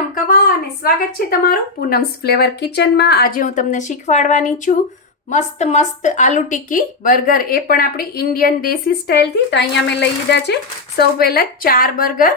પૂનમ કવા અને સ્વાગત છે તમારું પૂનમ્સ ફ્લેવર કિચનમાં। આજે હું તમને શીખવાડવાની છું મસ્ત મસ્ત આલુ ટિક્કી બર્ગર, એ પણ આપણી ઇન્ડિયન દેશી સ્ટાઇલથી। તો અહીંયા મેં લઈ લીધા છે સૌ પહેલાં 4 બર્ગર।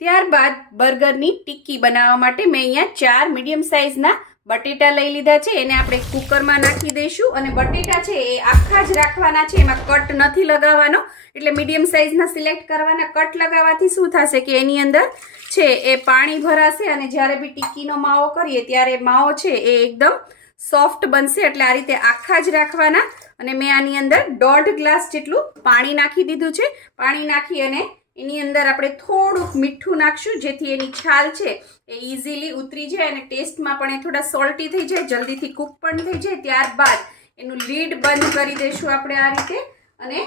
ત્યારબાદ બર્ગરની ટિક્કી બનાવવા માટે મેં અહીંયા 4 મીડિયમ સાઇઝના બટેટા લઈ લીધા છે। એને આપણે કુકરમાં નાખી દઈશું અને બટેટા છે એ આખા જ રાખવાના છે, એમાં કટ નથી લગાવવાનો। એટલે મીડિયમ સાઇઝના સિલેક્ટ કરવાના। કટ લગાવવાથી શું થશે કે એની અંદર છે એ પાણી ભરાશે અને જ્યારે બી ટિક્કીનો માવો કરીએ ત્યારે માવો છે એ એકદમ સોફ્ટ બનશે। એટલે આ રીતે આખા જ રાખવાના। અને મેં આની અંદર 1.5 ગ્લાસ જેટલું પાણી નાખી દીધું છે। પાણી નાખી અને એની અંદર આપણે થોડુંક મીઠું નાખશું, જેથી એની છાલ છે એ ઇઝીલી ઉતરી જાય અને ટેસ્ટમાં પણ એ થોડા સોલ્ટી થઈ જાય, જલ્દીથી કૂક પણ થઈ જાય। ત્યારબાદ એનું લીડ બંધ કરી દઈશું આપણે આ રીતે અને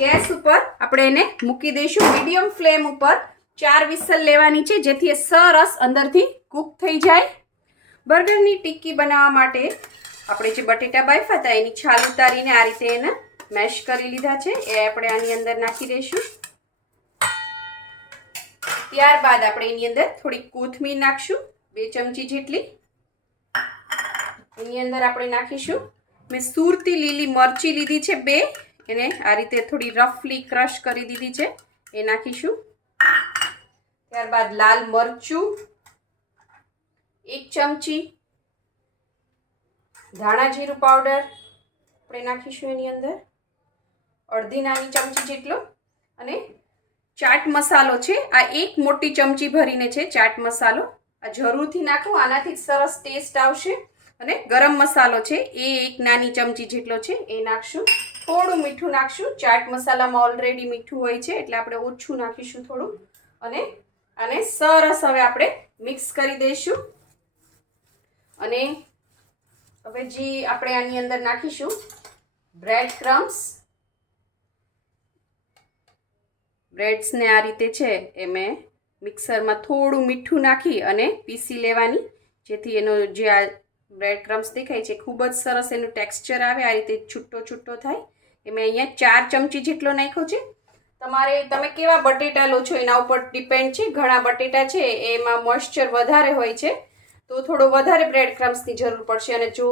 ગેસ ઉપર આપણે એને મૂકી દઈશું મીડિયમ ફ્લેમ ઉપર। 4 વિસલ લેવાની છે, જેથી એ સરસ અંદરથી કૂક થઈ જાય। બર્ગરની ટિક્કી બનાવવા માટે આપણે જે બટેટા બાફ્યા હતા એની છાલ ઉતારીને આ રીતે એને મેશ કરી લીધા છે, એ આપણે આની અંદર નાખી દઈશું। ત્યારબાદ આપણે એની અંદર થોડી કોથમીર નાખશું, 2 ચમચી જેટલી। એની અંદર આપણે નાખીશું મેં સુરતી લીલી મરચી લીધી છે 2, એને આ રીતે થોડી રફલી ક્રશ કરી દીધી છે, એ નાખીશું। ત્યારબાદ લાલ મરચું 1 ચમચી, ધાણા જીરું પાવડર આપણે નાખીશું એની અંદર અડધી નાની ચમચી જેટલો, અને ચાટ મસાલો છે આ 1 મોટી ચમચી ભરીને છે ચાટ મસાલો, આ જરૂરથી નાખો, આનાથી સરસ ટેસ્ટ આવશે। અને ગરમ મસાલો છે એ 1 નાની ચમચી જેટલો છે એ નાખશું। થોડું મીઠું નાખશું, ચાટ મસાલામાં ઓલરેડી મીઠું હોય છે એટલે આપણે ઓછું નાખીશું થોડું। અને આને સરસ હવે આપણે મિક્સ કરી દઈશું। અને હવે જે આપણે આની અંદર નાખીશું બ્રેડ ક્રમ્સ, બ્રેડ્સને આ રીતે છે એ મેં મિક્સરમાં થોડું મીઠું નાખી અને પીસી લેવાની, જેથી એનો જે આ બ્રેડ ક્રમ્સ દેખાય છે ખૂબ જ સરસ એનું ટેક્સચર આવે, આ રીતે છૂટો છૂટો થાય। એ મેં અહીંયા 4 ચમચી જેટલો નાખ્યો છે। તમે કેવા બટેટા લો છો એના ઉપર ડિપેન્ડ છે। ઘણા બટેટા છે એમાં મોઇશ્ચર વધારે હોય છે તો થોડો વધારે બ્રેડ ક્રમ્સની જરૂર પડશે, અને જો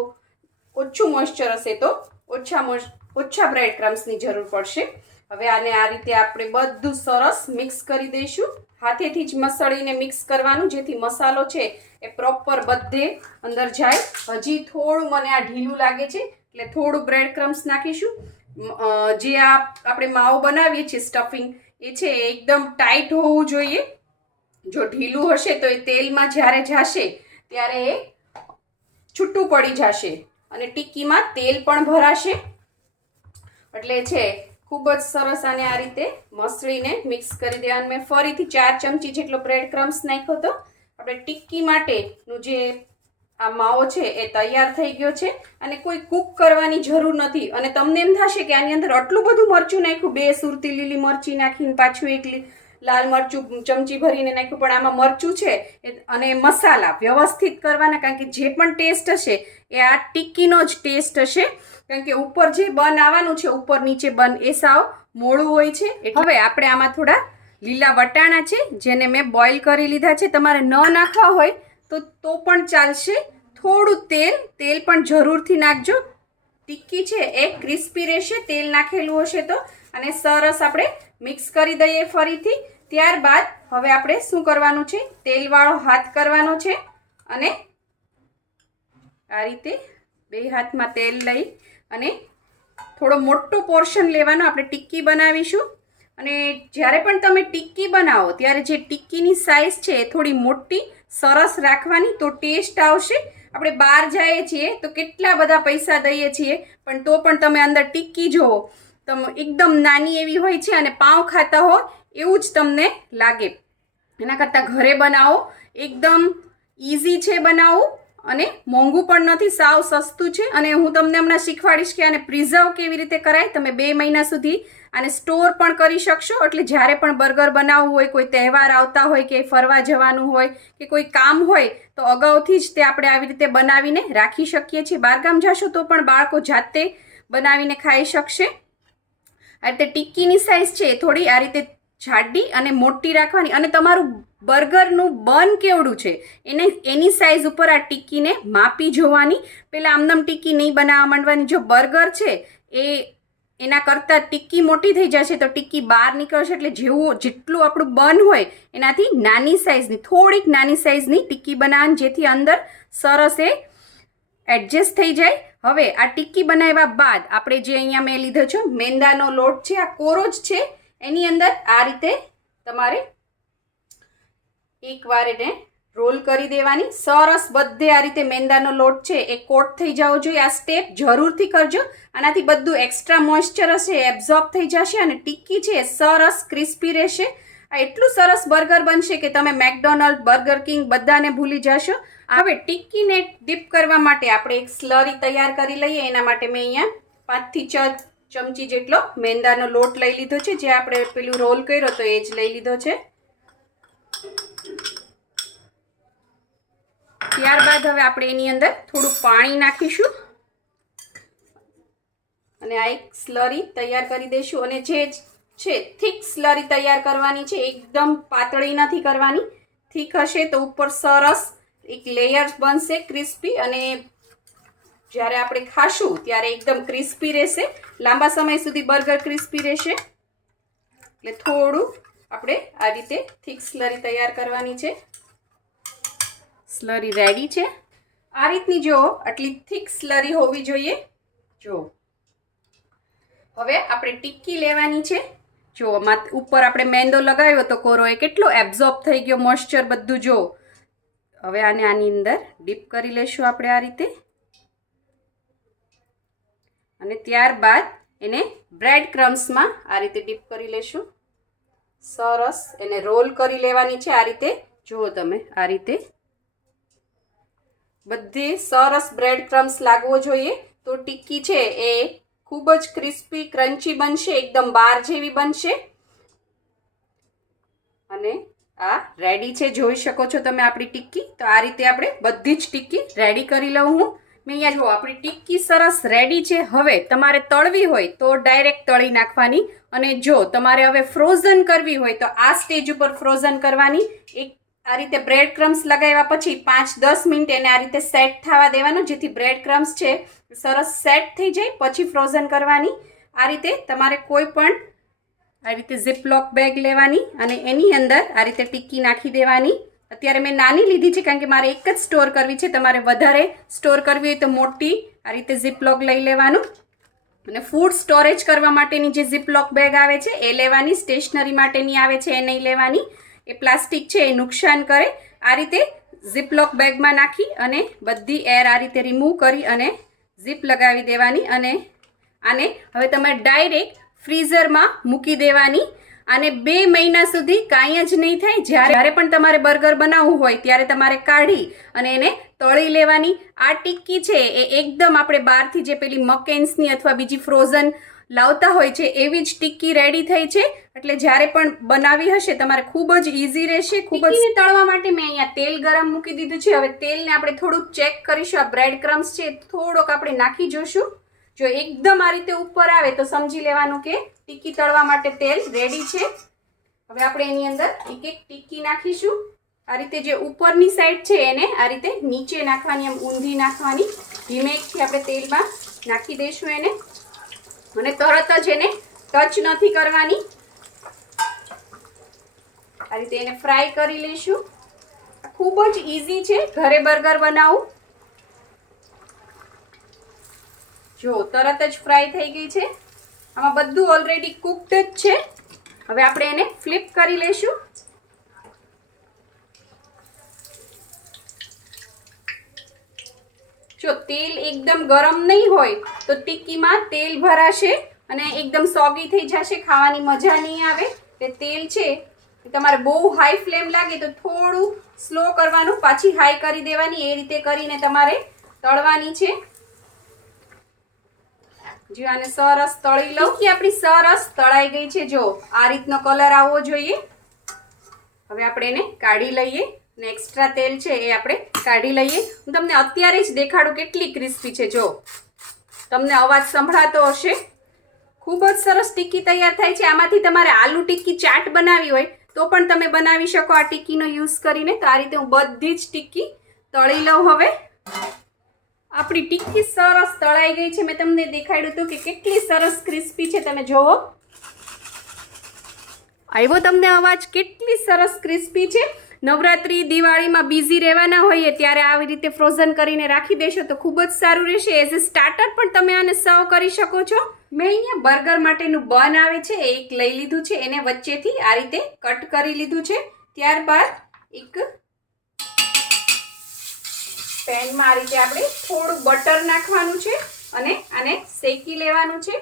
ઓછું મોઇશ્ચર હશે તો ઓછા બ્રેડ ક્રમ્સની જરૂર પડશે। હવે આને આ રીતે આપણે બધું સરસ મિક્સ કરી દઈશું, હાથેથી જ મસળીને મિક્સ કરવાનું, જેથી મસાલો છે એ પ્રોપર બધે અંદર જાય। હજી થોડું મને આ ઢીલું લાગે છે એટલે થોડું બ્રેડ ક્રમ્સ નાખીશું। જે આપણે માવો બનાવીએ છીએ સ્ટફિંગ, એ છે એકદમ ટાઈટ હોવું જોઈએ। જો ઢીલું હશે તો એ તેલમાં જ્યારે જશે ત્યારે એ છૂટું પડી જશે અને ટિક્કીમાં તેલ પણ ભરાશે। એટલે છે ખૂબ જ સરસ આને આ રીતે મસળીને મિક્સ કરી દેવાનું। મેં ફરીથી 4 ચમચી જેટલો બ્રેડ ક્રમ્સ નાખ્યો હતો। આપણે ટિક્કી માટેનું જે આ માવો છે એ તૈયાર થઈ ગયો છે અને કોઈ કૂક કરવાની જરૂર નથી। અને તમને એમ થશે કે આની અંદર આટલું બધું મરચું નાખ્યું, 2 સુરતી લીલી મરચી નાખીને પાછું 1 લાલ મરચું ચમચી ભરીને નાખ્યું, પણ આમાં મરચું છે અને મસાલા વ્યવસ્થિત કરવાના, કારણ કે જે પણ ટેસ્ટ હશે એ આ ટિક્કીનો જ ટેસ્ટ હશે। કારણ કે ઉપર જે બન આવવાનું છે, ઉપર નીચે બન, એ સાવ મોળું હોય છે। એટલે હવે આપણે આમાં થોડા લીલા વટાણા છે જેને મેં બોઇલ કરી લીધા છે, તમારે ન નાખવા હોય તો પણ ચાલશે। થોડું તેલ પણ જરૂરથી નાખજો, ટિક્કી છે એ ક્રિસ્પી રહેશે તેલ નાખેલું હશે તો। અને સરસ આપણે મિક્સ કરી દઈએ ફરીથી। ત્યારબાદ હવે આપણે શું કરવાનું છે, તેલવાળો હાથ કરવાનો છે અને આ રીતે 2 હાથમાં તેલ લઈ અને થોડો મોટો પોર્શન લેવાનો, આપણે ટિક્કી બનાવીશું। અને જ્યારે પણ તમે ટિક્કી બનાવો ત્યારે જે ટિક્કીની સાઇઝ છે એ થોડી મોટી સરસ રાખવાની, તો ટેસ્ટ આવશે। આપણે બહાર જઈએ છીએ તો કેટલા બધા પૈસા દઈએ છીએ, પણ તો પણ તમે અંદર ટિક્કી જુઓ તમે એકદમ નાની એવી હોય છે અને પાઉં ખાતા હો એવું જ તમને લાગે। એના કરતાં ઘરે બનાવો, એકદમ ઇઝી છે બનાવવું અને મોંઘું પણ નથી, સાવ સસ્તું છે। અને હું તમને હમણાં શીખવાડીશ કે આને પ્રિઝર્વ કેવી રીતે કરાય। તમે 2 મહિના સુધી આને સ્ટોર પણ કરી શકશો, એટલે જ્યારે પણ બર્ગર બનાવવું હોય, કોઈ તહેવાર આવતા હોય કે ફરવા જવાનું હોય કે કોઈ કામ હોય તો અગાઉથી જ તે આપણે આવી રીતે બનાવીને રાખી શકીએ છીએ। બહારગામ જશો તો પણ બાળકો જાતે બનાવીને ખાઈ શકશે। આ રીતે ટિક્કીની સાઇઝ છે થોડી આ રીતે જાડી અને મોટી રાખવાની. અને તમારું બર્ગરનું બન કેવડું છે એની સાઇઝ ઉપર આ ટિક્કીને માપી જોવાની. પહેલાં આમનામ ટિક્કી નહીં બનાવવા માંડવાની. જો બર્ગર છે એના કરતાં ટિક્કી મોટી થઈ જશે તો ટિક્કી બહાર નીકળશે. એટલે જેટલું આપણું બન હોય એનાથી નાની સાઇઝની, થોડીક નાની સાઇઝની ટિક્કી બનાવવાની, જેથી અંદર સરસ એ એડજસ્ટ થઈ જાય. હવે આ ટિક્કી બનાવ્યા બાદ આપણે જે અહીંયા મેં લીધો છે મેંદાનો લોટ છે, આ કોરો જ છે, એની અંદર આ રીતે તમારે એકવાર એને રોલ કરી દેવાની. સરસ બધે આ રીતે મેંદાનો લોટ છે એ કોટ થઈ જવો જોઈએ. આ સ્ટેપ જરૂરથી કરજો, આનાથી બધું એક્સ્ટ્રા મોઇશ્ચર હશે એબ્ઝોર્બ થઈ જશે અને ટિક્કી છે સરસ ક્રિસ્પી રહેશે. આ એટલું સરસ બર્ગર બનશે કે તમે મેકડોનલ્ડ, બર્ગર કિંગ બધાને ભૂલી જશો. હવે ટિક્કીને ડીપ કરવા માટે આપણે એક સ્લરી તૈયાર કરી લઈએ. એના માટે મેં અહીંયા 5 થી 6 ચમચી જેટલો મેંદાનો લોટ લઈ લીધો છે. જે આપણે પેલું રોલ કર્યો તો એ જ લઈ લીધો છે. ત્યારબાદ હવે આપણે એની અંદર થોડું પાણી નાખીશું અને આ એક સ્લરી તૈયાર કરી દઈશું. અને જે છે થીક સ્લરી તૈયાર કરવાની છે, એકદમ પાતળી નથી કરવાની. થીક હશે તો ઉપર સરસ એક લેયર્સ બનશે ક્રિસ્પી, અને જ્યારે આપણે ખાશું ત્યારે એકદમ ક્રિસ્પી રહેશે. લાંબા સમય સુધી બર્ગર ક્રિસ્પી રહેશે. એટલે થોડું આપણે આ રીતે થીક સ્લરી તૈયાર કરવાની છે. સ્લરી રેડી છે. આ રીતની જો આટલી થીક સ્લરી હોવી જોઈએ. જો હવે આપણે ટિક્કી લેવાની છે. જો ઉપર આપણે મેંદો લગાવ્યો તો કોરો એ કેટલો એબ્ઝોર્બ થઈ ગયો મોઇશ્ચર બધું. જો હવે આને આની અંદર ડીપ કરી લેશું આપણે આ રીતે, અને ત્યારબાદ એને બ્રેડ ક્રમ્સમાં આ રીતે ડીપ કરી લેશું. સરસ એને રોલ કરી લેવાની છે આ રીતે. જુઓ તમે આ રીતે બધે સરસ બ્રેડ ક્રમ્સ લાગવો જોઈએ તો ટિક્કી છે એ ખૂબ જ ક્રિસ્પી ક્રન્ચી બનશે, એકદમ બાર જેવી બનશે. અને આ રેડી છે, જોઈ શકો છો તમે આપણી ટિક્કી. તો આ રીતે આપણે બધી જ ટિક્કી રેડી કરી લઉં હું. મેં અહીંયા જો આપણી ટિક્કી સરસ રેડી છે. હવે તમારે તળવી હોય તો ડાયરેક્ટ તળી નાખવાની, અને જો તમારે હવે ફ્રોઝન કરવી હોય તો આ સ્ટેજ ઉપર ફ્રોઝન કરવાની. એક આ રીતે બ્રેડ ક્રમ્સ લગાવ્યા પછી 5-10 મિનિટ એને આ રીતે સેટ થવા દેવાનું, જેથી બ્રેડ ક્રમ્સ છે સરસ સેટ થઈ જાય. પછી ફ્રોઝન કરવાની. આ રીતે તમારે કોઈ પણ આ રીતે ઝીપલોક બેગ લેવાની અને એની અંદર આ રીતે ટિક્કી નાખી દેવાની. અત્યારે મેં નાની લીધી છે કારણ કે મારે એક જ સ્ટોર કરવી છે. તમારે વધારે સ્ટોર કરવી હોય તો મોટી આ રીતે ઝીપલોક લઈ લેવાનું. અને ફૂડ સ્ટોરેજ કરવા માટેની જે ઝીપલોક બેગ આવે છે એ લેવાની. સ્ટેશનરી માટેની આવે છે એ નહીં લેવાની, એ પ્લાસ્ટિક છે એ નુકસાન કરે. આ રીતે ઝીપલોક બેગમાં નાખી અને બધી એર આ રીતે રિમૂવ કરી અને ઝીપ લગાવી દેવાની. અને આને હવે તમારે ડાયરેક્ટ ફ્રીઝરમાં મૂકી દેવાની. આને 2 મહિના સુધી કાંઈ જ નહીં થાય. જ્યારે પણ તમારે બર્ગર બનાવવું હોય ત્યારે તમારે કાઢી અને એને તળી લેવાની. આ ટિક્કી છે એ એકદમ આપણે બહારથી જે પેલી મકેન્સની અથવા બીજી ફ્રોઝન લાવતા હોય છે એવી જ ટિક્કી રેડી થઈ છે. એટલે જ્યારે પણ બનાવી હશે તમારે ખૂબ જ ઇઝી રહેશે. ખૂબ જ તળવા માટે મેં અહીંયા તેલ ગરમ મૂકી દીધું છે. હવે તેલને આપણે થોડુંક ચેક કરીશું. આ બ્રેડ ક્રમ્સ છે થોડોક આપણે નાખી જોશું. જો એકદમ આ રીતે ઉપર આવે તો સમજી લેવાનું કે ટિક્કી તળવા માટે તેલ રેડી છે. હવે આપણે એની અંદર એક એક ટિક્કી નાખીશું. આ રીતે જે ઉપરની સાઈડ છે એને આ રીતે નીચે નાખવાની, એમ ઊંધી નાખવાની. ધીમેથી આપણે તેલમાં નાખી દઈશું એને, અને તરત જ એને ટચ નથી કરવાની. આ રીતે એને ફ્રાય કરી લઈશું. ખૂબ જ ઇઝી છે ઘરે બર્ગર બનાવવું. જો તરત જ ફ્રાય થઈ ગઈ છે. આમાં બધું ઓલરેડી કુક્ડ જ છે. હવે આપણે એને ફ્લિપ કરી લઈશું. જો તેલ એકદમ ગરમ નહીં હોય તો ટિક્કીમાં તેલ ભરાશે અને એકદમ સોગી થઈ જશે, ખાવાની મજા નહીં આવે. એટલે તેલ છે તમારે બહુ હાઈ ફ્લેમ લાગે તો થોડું સ્લો કરવાનું, પાછી હાઈ કરી દેવાની. એ રીતે કરીને તમારે તળવાની છે. જો આને સરસ તળી લઉં. આપણી સરસ તળાઈ ગઈ છે. જો આ રીતનો કલર આવવો જોઈએ. હવે આપણે એને કાઢી લઈએ ને એક્સ્ટ્રા તેલ છે એ આપણે કાઢી લઈએ. હું તમને અત્યારે જ દેખાડું કેટલી ક્રિસ્પી છે. જો તમને અવાજ સંભળાતો હશે. ખૂબ જ સરસ ટિક્કી તૈયાર થાય છે. આમાંથી તમારે આલુ ટિક્કી ચાટ બનાવી હોય તો પણ તમે બનાવી શકો આ ટિક્કીનો યુઝ કરીને. તો આ રીતે હું બધી જ ટિક્કી તળી લઉં. હવે આપણી ટિક્કી સરસ તળાઈ ગઈ છે. મેં તમને દેખાડ્યું હતું કે કેટલી સરસ ક્રિસ્પી છે. તમે જોવો, આવ્યો તમને અવાજ? કેટલી સરસ ક્રિસ્પી છે. નવરાત્રી દિવાળીમાં બિઝી રહેવાના હોઈએ ત્યારે આવી રીતે ફ્રોઝન કરીને રાખી દેશો તો ખૂબ જ સારું રહેશે. એઝ એ સ્ટાર્ટર પણ તમે આને સર્વ કરી શકો છો. મેં અહીંયા બર્ગર માટેનું બન આવે છે એક લઈ લીધું છે. એને વચ્ચેથી આ રીતે કટ કરી લીધું છે. ત્યારબાદ એક પેનમાં આ રીતે આપણે થોડું બટર નાખવાનું છે અને આને શેકી લેવાનું છે.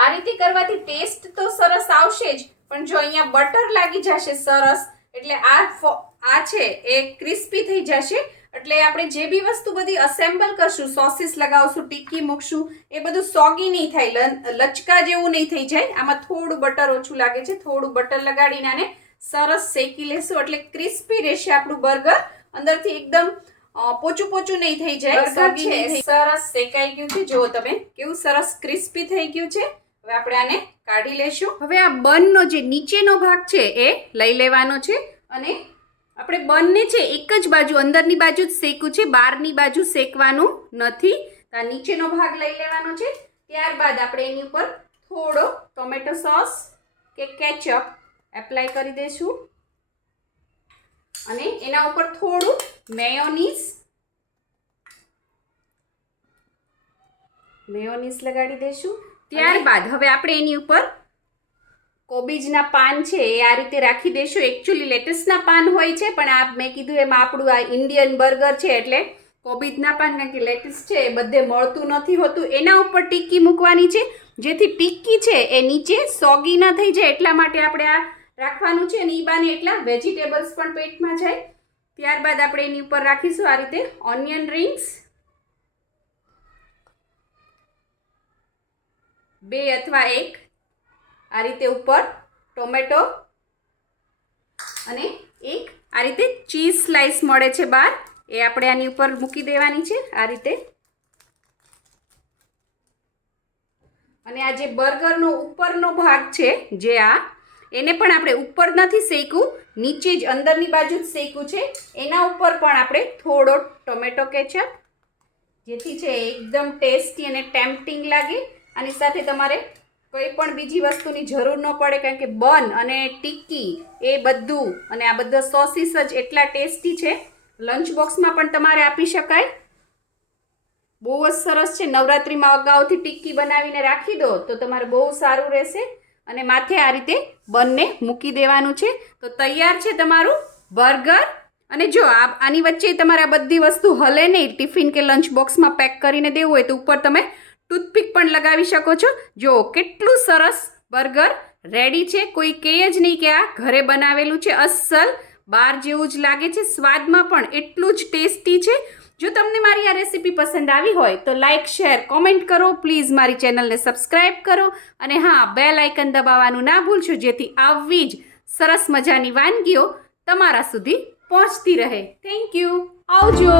આ રીતે કરવાથી ટેસ્ટ તો સરસ આવશે જ, પણ જો અહીંયા બટર લાગી જશે સરસ એટલે આ છે એ ક્રિસ્પી થઈ જશે. એટલે આપણે જે બી વસ્તુ બધી અસેમ્બલ કરશું, સોસીસ લગાવશું, ટિક્કી મૂકશું, એ બધું સોગી નહીં થાય, લચકા જેવું નહીં થઈ જાય. આમાં થોડું બટર ઓછું લાગે છે. થોડું બટર લગાડીને આને સરસ શેકી લેશું એટલે ક્રિસ્પી રહેશે આપણું બર્ગર. અંદરથી એકદમ પોચું પોચું નહીં થઈ જાય. સરસ શેકાઈ ગયું છે. જુઓ તમે કેવું સરસ ક્રિસ્પી થઈ ગયું છે. હવે આપણે આને કાઢી લેશું. હવે આ બનનો જે નીચેનો ભાગ છે એ લઈ લેવાનો છે અને આપણે બનને છે એક જ બાજુ, અંદરની બાજુ જ શેકવું છે, બહારની બાજુ શેકવાનું નથી. તો આ નીચેનો ભાગ લઈ લેવાનો છે. ત્યારબાદ આપણે એની ઉપર થોડો ટોમેટો સોસ કે કેચઅપ એપ્લાય કરી દઈશું અને એના ઉપર થોડું મેયોનીઝ લગાડી દઈશું. ત્યારબાદ હવે આપણે એની ઉપર કોબીજના પાન છે એ આ રીતે રાખી દઈશું. એકચ્યુઅલી લેટસના પાન હોય છે, પણ આ મેં કીધું એમાં આપણું આ ઇન્ડિયન બર્ગર છે એટલે કોબીજના પાન, કારણ કે લેટસ છે એ બધે મળતું નથી હોતું. એના ઉપર ટિક્કી મૂકવાની છે જેથી ટિક્કી છે એ નીચે સોગી ના થઈ જાય. એટલા માટે આપણે આ રાખવાનું છે અને ઈ બાને એટલા વેજીટેબલ્સ પણ પેટમાં જાય. ત્યારબાદ આપણે એની ઉપર રાખીશું આ રીતે ઓનિયન રિંગ્સ, 2 અથવા 1 આ રીતે ઉપર ટોમેટો અને એક આ રીતે ચીઝ સ્લાઇસ મળે છે બહાર, એ આપણે આની ઉપર મૂકી દેવાની છે આ રીતે. અને આ જે બર્ગરનો ઉપરનો ભાગ છે જે એને પણ આપણે ઉપર નથી શેકવું, નીચે જ અંદરની બાજુ જ શેકવું છે. એના ઉપર પણ આપણે થોડો ટોમેટો કેચઅપ, જેથી છે એકદમ ટેસ્ટી અને ટેમ્પટિંગ લાગે. આની સાથે તમારે કોઈ પણ બીજી વસ્તુની જરૂર ન પડે, કારણ કે બન અને ટિક્કી એ બધું અને આ બધા સોસીસ જ એટલા ટેસ્ટી છે. લંચ બોક્સમાં પણ તમારે આપી શકાય. બહુ જ સરસ છે. નવરાત્રિમાં અગાઉથી ટિક્કી બનાવીને રાખી દો તો તમારે બહુ સારું રહેશે. અને માથે આ રીતે બનને મૂકી દેવાનું છે. તો તૈયાર છે તમારું બર્ગર. અને જો આની વચ્ચે તમારે આ બધી વસ્તુ હલે નહીં, ટિફિન કે લંચ બોક્સમાં પેક કરીને દેવું હોય તો ઉપર તમે ટૂથપીક પણ લગાવી શકો છો. જો કેટલું સરસ બર્ગર રેડી છે. કોઈ કહે જ નહીં કે આ ઘરે બનાવેલું છે. અસલ બહાર જેવું જ લાગે છે. સ્વાદમાં પણ એટલું જ ટેસ્ટી છે. જો તમને મારી આ રેસીપી પસંદ આવી હોય તો લાઇક, શેર, કોમેન્ટ કરો. પ્લીઝ મારી ચેનલને સબસ્ક્રાઈબ કરો અને હા, બેલ આઇકન દબાવવાનું ના ભૂલશો, જેથી આવી જ સરસ મજાની વાનગીઓ તમારા સુધી પહોંચતી રહે. Thank you. આવજો.